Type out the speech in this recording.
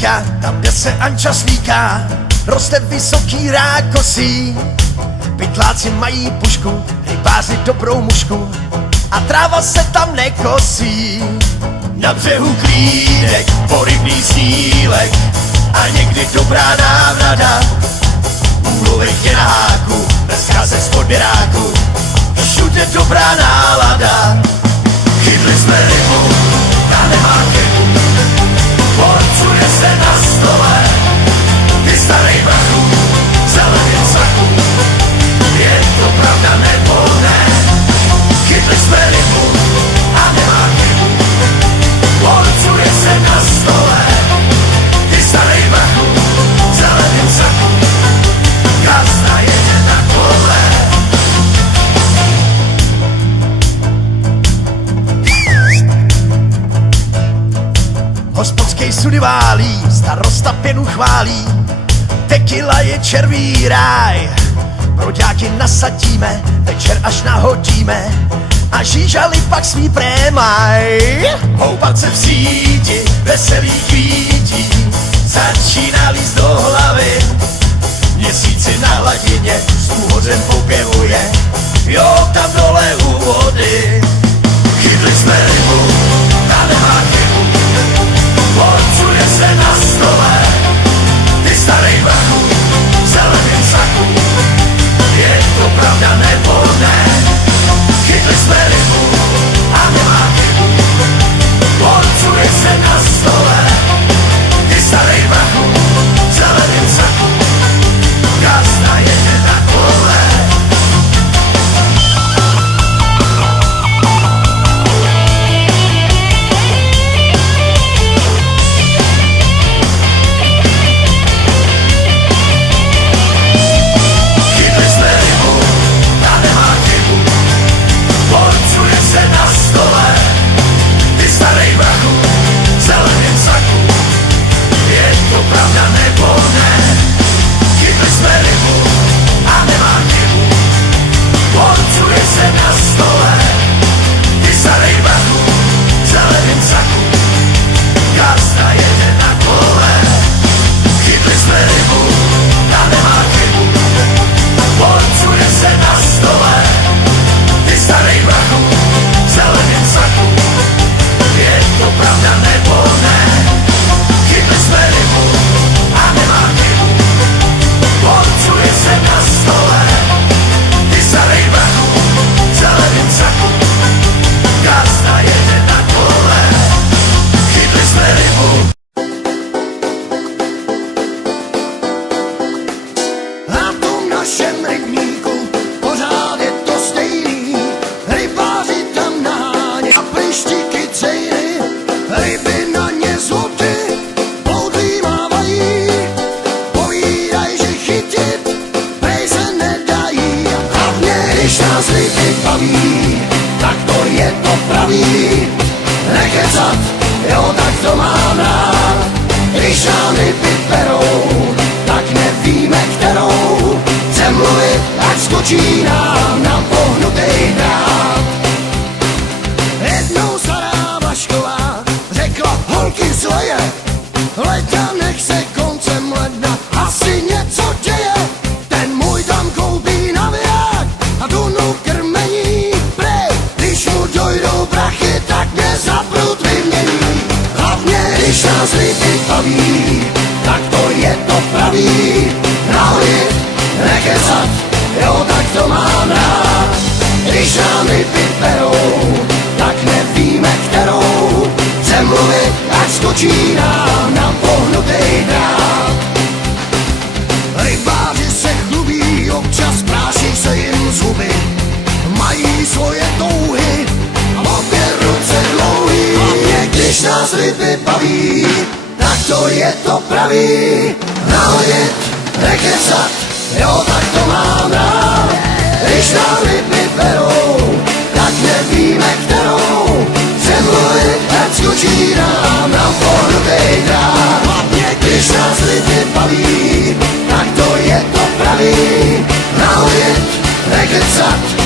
Rýka, tam, kde se Anča slíká, roste vysoký rákosí. Pytláci mají pušku, rybáři dobrou mušku a tráva se tam nekosí. Na břehu klídek, porybný snílek a někdy dobrá návnada. Úlovek je na háku, bez chaze z podběráku, všude dobrá nálada. Chytli jsme rybu, ta nemá chybu, porcuje se na stole. Ty starej brachu, zeleným saku, je to pravda nebo ne? Chytli jsme rybu a nemá chybu, porcuje se na stole. Ty starej brachu, zeleným saku, gazda jede na kole. Hospodskej sudy válí, starosta pěnu chválí, tequila je červí ráj. Broďáky nasadíme, večer až nahodíme a žížali pak svý prémaj. Houpat se v síti, veselý kvítí, začíná líst do hlavy. Měsíci na hladině s úhořem popěvuje, jo, tam dole u vody. Chytli jsme rybu, ta nemá chybu, porcuje se na stole. Ty starej brachu, v zeleným saku, je to pravda nebo ne? Chytli jsme rybu a nemá chybu, porcuje se na stole. Ty starej brachu, v zeleným saku, gazda jede na kole. Baví, tak to je to pravý, nahodit, nekecat.